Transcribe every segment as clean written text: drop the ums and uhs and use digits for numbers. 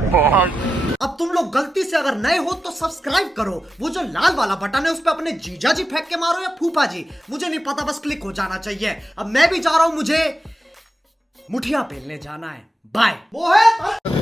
अब तुम लोग गलती से अगर नए हो तो सब्सक्राइब करो, वो जो लाल वाला बटन है उस पे अपने जीजा जी फेंक के मारो या फूफा जी, मुझे नहीं पता, बस क्लिक हो जाना चाहिए। अब मैं भी जा रहा हूं, मुझे मुठिया पेलने जाना है। बाय। मोहित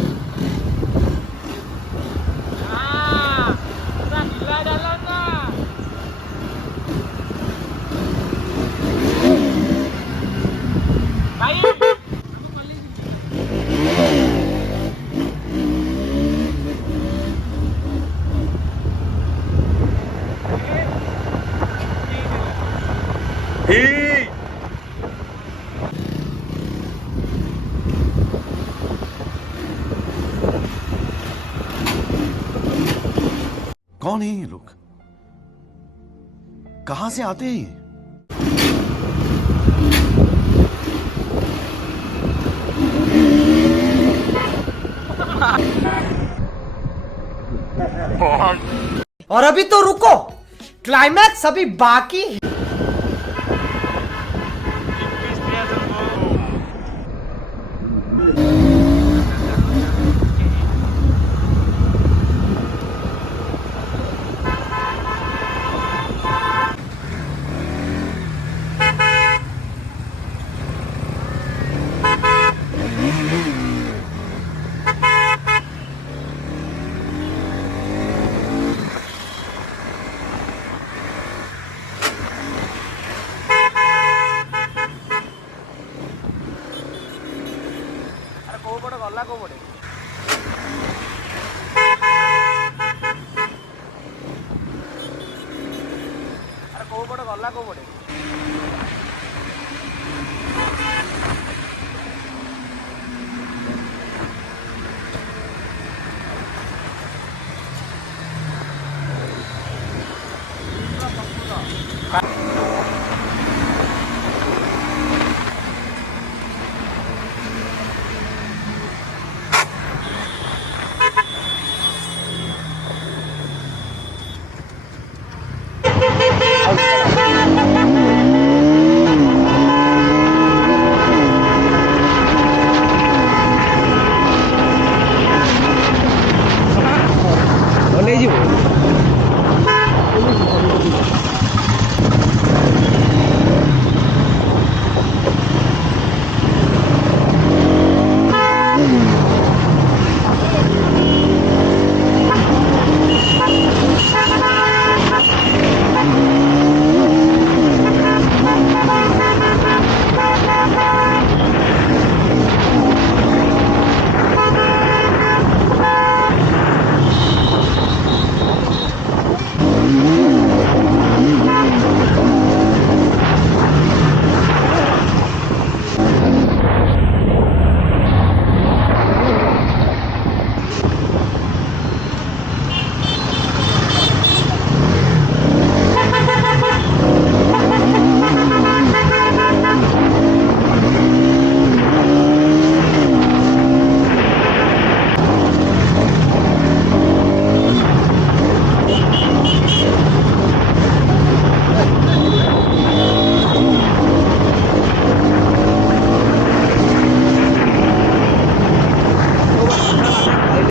कौन है ये लोग? कहां से आते हैं ये? और अभी तो रुको, क्लाइमैक्स अभी बाकी है। ଗଲା କୋଉ ପଟେ? ଆରେ କୋଉ ପଟେ ଗଲା କୋଉ ପଟେ?